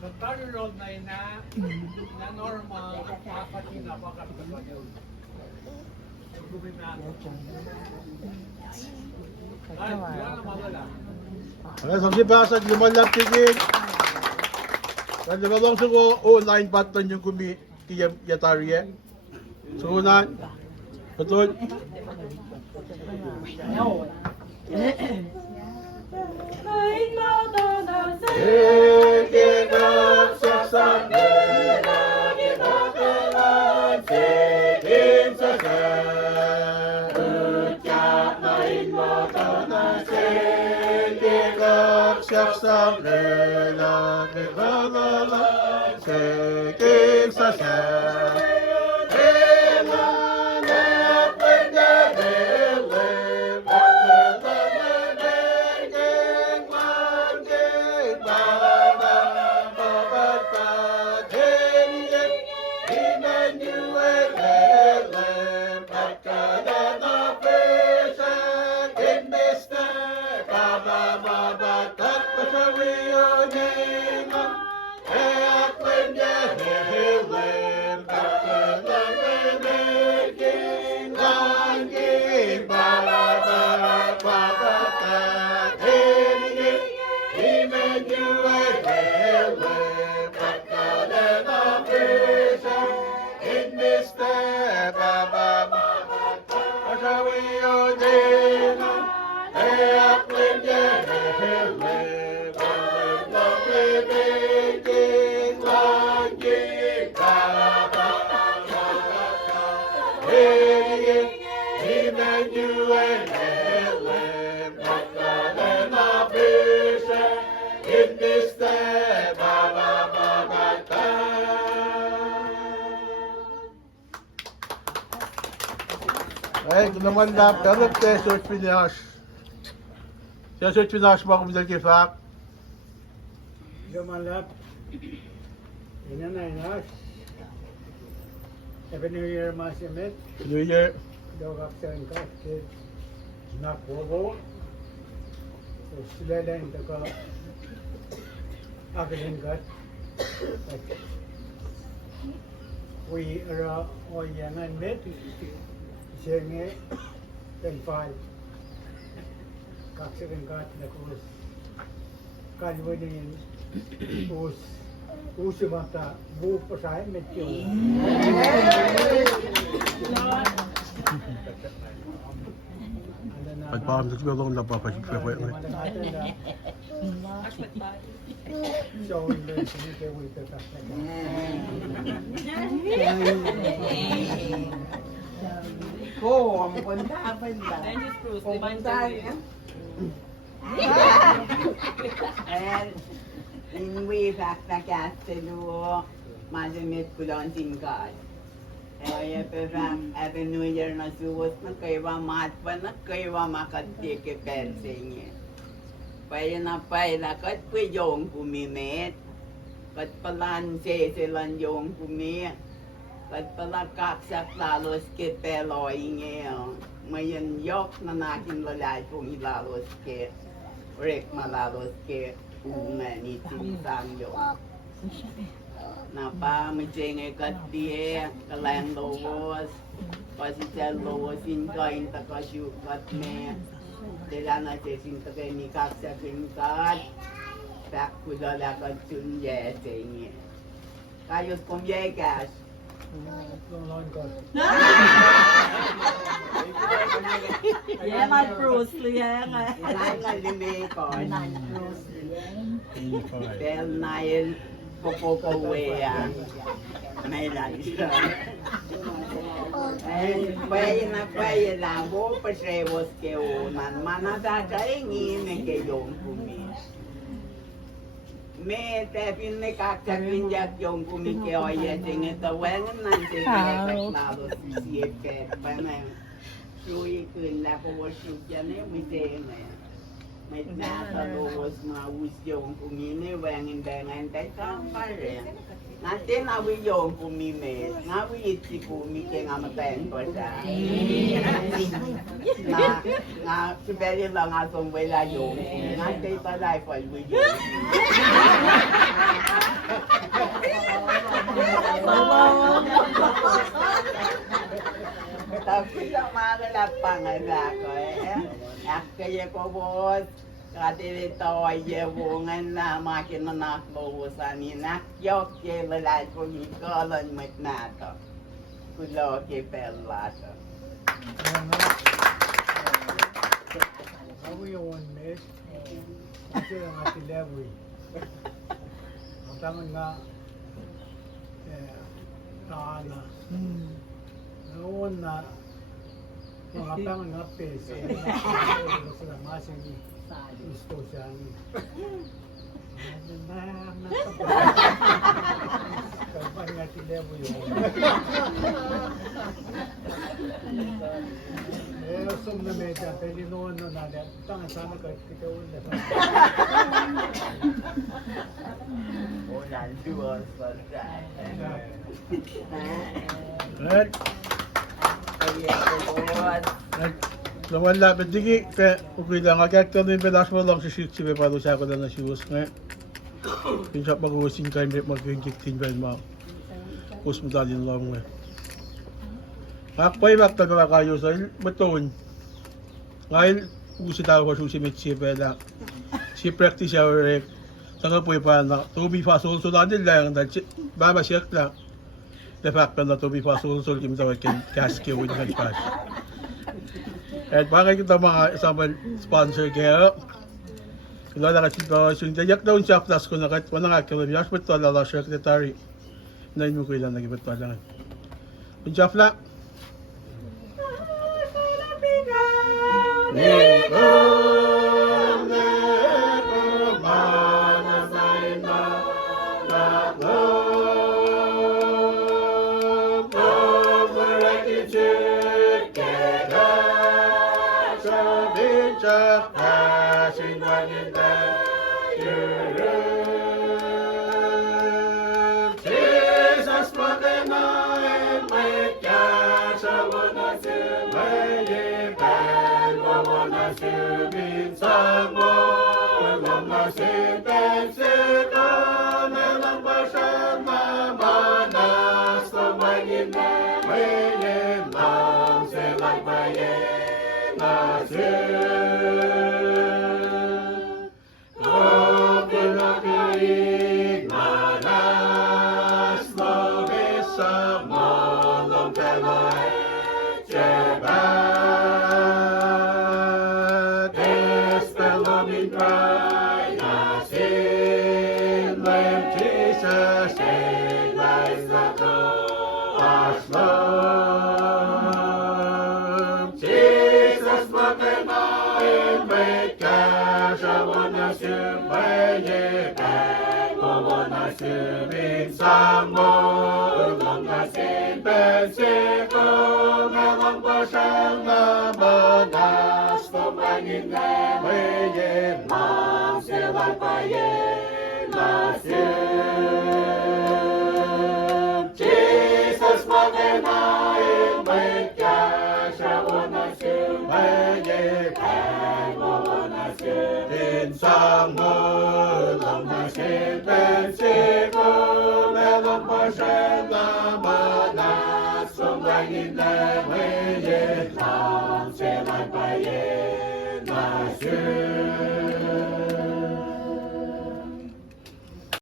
Nagkaroon na normal, apat yun na pagkakataon yun. Nagbumin na ako. Ay, wala na magala. Ano, samsi basag, lumalap tigil. Kan dalawang suko, online button yung kumi, yatarye. Sunan. Betul. Hey, ito naman na, pero search Pinash. Siya search Pinash ba kung bilal kisak? Jumalap. Ina na inas. Happy New Year, Masimit. New Year. Dogak sa ka, kid. Nac Madlina. Sila lang ito ka. Akin kat. We are all young and met. Senge, then five. Kaksakan kat na kus. Kalwanin kus. Usimata, bu pasay medyo. Pagpaham sa siguro kung napapasig pa kwek. Cô một con ta bên là con ta nhá. In we fact that gas to do Mazimit Kudan Tingad. Kaya perang every New Year na suwot na kaywa matpa na kaywa makatike pensenye. Kaya na pala kat pwe Yongkumi met. Kat palan silan Yongkumi. Kat pala kaksak lalos ke peloy ngayon. Mayan yok na natin lalay kung ilalos ke. Rek malalos ke. Ni tinsang yon. Napa mecenge kat dia kalang lowos. Pasi tel lowos in kain takasyu kat me. Telana tesin takay ni kaksa kat. Pak kudala kat sunye senye. Kayos kumye kas. Yeah, my Bruce Lee, yeah. Nai lime ko. Bruce Lee. Del nail popo wea. May lansa. Pwede na bo pasrewos ke unan. Manada kay ngine ke Yongkumi. Me tepin ne kakapin jak Yongkumi ke oye tinge tawengan nanti ke klaro siye ke pame. Shui kun la po shu jane mi teme. May nasa lowos ma us Yongkumi ne wangin bengan tay kang pare. Natin awi Yongkumi mes, ngawi itsikumi ke ngamaten ko siya. Nga sibeli lang atong wala Yongkumi, natin palay pa yung Tapi ang mga lapangan ako kaya ko boss. Kadiri tawa yewungan na makina nakluusan ni nakyok ye lalay ko ni kalan matnato. Kulo ke pelato. Ako yung mes. Kasi ang ating level. Ang taman nga kaana. Noon na mga taman nga peso. Sila masing gusto siya ni. Kapan nga tilebo yun. Som na medya, pwede noon na tangan sana kahit ikaw ulit. Ulan duwas pa siya. Right? Kaya ko boss. Right? Lawan lapit digi, kaya okay lang. Agak ka rin pedas mo lang si Shitsi, may palo siya ko lang na siwas nga. Pinsa pag-uwasin ka, hindi mag-injectin ba yung mga kus mo dali na lang nga. Akpay bakta ka kayo sa baton. Ngayon, usi tao ko susi mitsi pala. Si practice siya orek. Saka po pa na tubi pa sul-sulan lang dahil baba siya lang. De facto na tubi pa sul-sul kim tawag kaski with the pass. At bakit kita mga isang sponsor kaya kilala kasi ito yung dayak daw siya plus ko na kahit wala nga kilomiyas but wala lang secretary na mo ko ilan nagibat pa lang yung siya fla Jesus